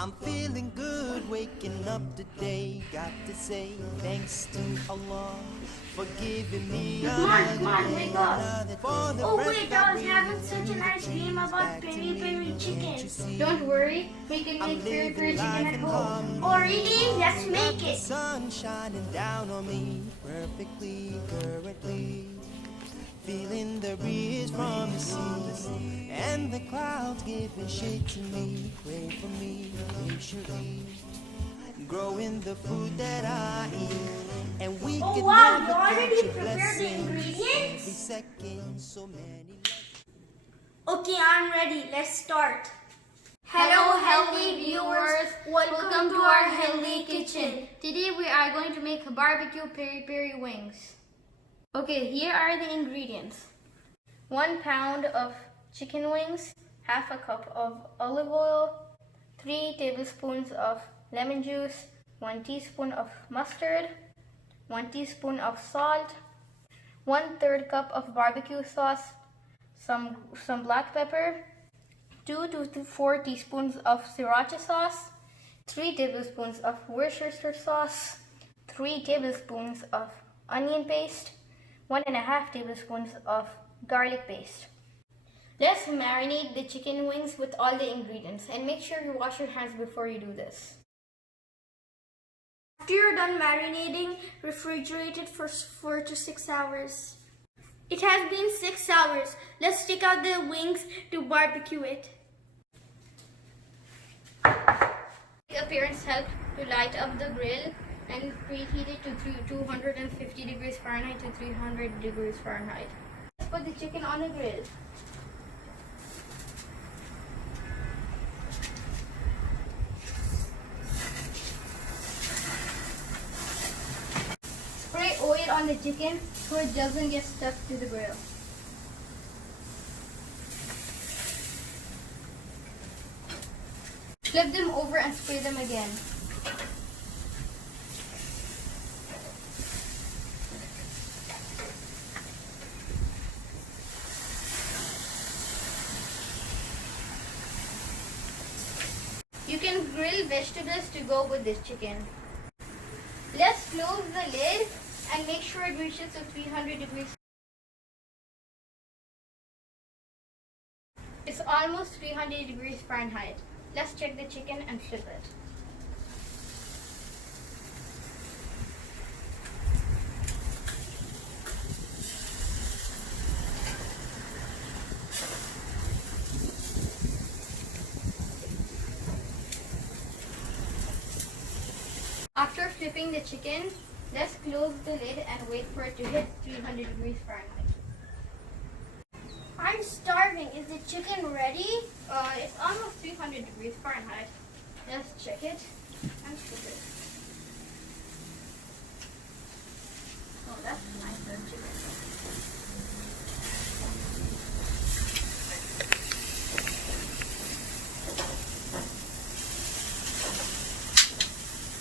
I'm feeling good waking up today. Got to say thanks to Allah for giving me Come on, wake up. Oh wait, I was having such a nice dream about Peri Peri chicken. Don't worry, we can make Peri Peri chicken at home. Oh really? Let's make it. Sun shining down on me perfectly, currently. Feeling the breeze from the sea, and the clouds giving shade to me. Pray for me patiently, growing the food that I eat, and we Oh can wow, never you already catch a prepared the blessing. Every ingredients? second, so many. Okay, I'm ready. Let's start. Hello healthy viewers, welcome to our healthy kitchen. Today we are going to make barbecue peri peri wings. Okay, here are the ingredients. 1 pound of chicken wings, half a cup of olive oil, 3 tablespoons of lemon juice, 1 teaspoon of mustard, 1 teaspoon of salt, 1/3 cup of barbecue sauce, some black pepper, 2 to 4 teaspoons of sriracha sauce, 3 tablespoons of Worcestershire sauce, 3 tablespoons of onion paste, 1.5 tablespoons of garlic paste. Let's marinate the chicken wings with all the ingredients and make sure you wash your hands before you do this. After you're done marinating, refrigerate it for 4 to 6 hours. It has been 6 hours. Let's take out the wings to barbecue it. Take a parent's help to light up the grill and preheat it to 250 degrees Fahrenheit to 300 degrees Fahrenheit. Let's put the chicken on the grill. Spray oil on the chicken so it doesn't get stuck to the grill. Flip them over and spray them again. You can grill vegetables to go with this chicken. Let's close the lid and make sure it reaches to 300 degrees. It's almost 300 degrees Fahrenheit. Let's check the chicken and flip it. After flipping the chicken, let's close the lid and wait for it to hit 300 degrees Fahrenheit. I'm starving. Is the chicken ready? It's almost 300 degrees Fahrenheit. Let's check it and flip it. Oh, that's a nice little chicken.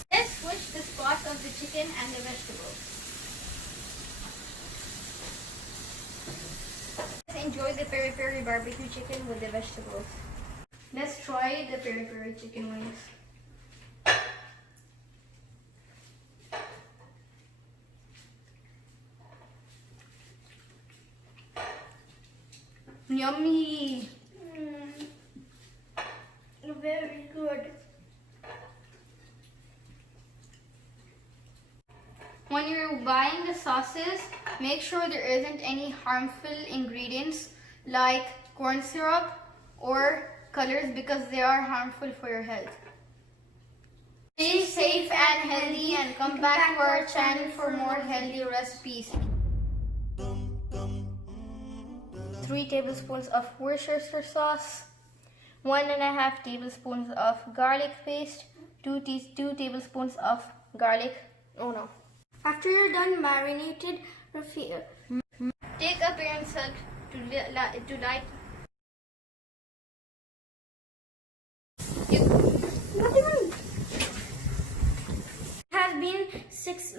Let's switch the spots of the chicken and the vegetables. Let's enjoy the peri peri barbecue chicken with the vegetables. Let's try the peri peri chicken wings. Yummy! Very good. When you're buying the sauces, make sure there isn't any harmful ingredients like corn syrup or colors because they are harmful for your health. Stay safe and healthy and come back to our channel for more healthy recipes. 3 tablespoons of Worcestershire sauce, 1.5 tablespoons of garlic paste, 2 tablespoons of garlic. Oh no. After you're done marinated, Take a parent's help to light. It has been 6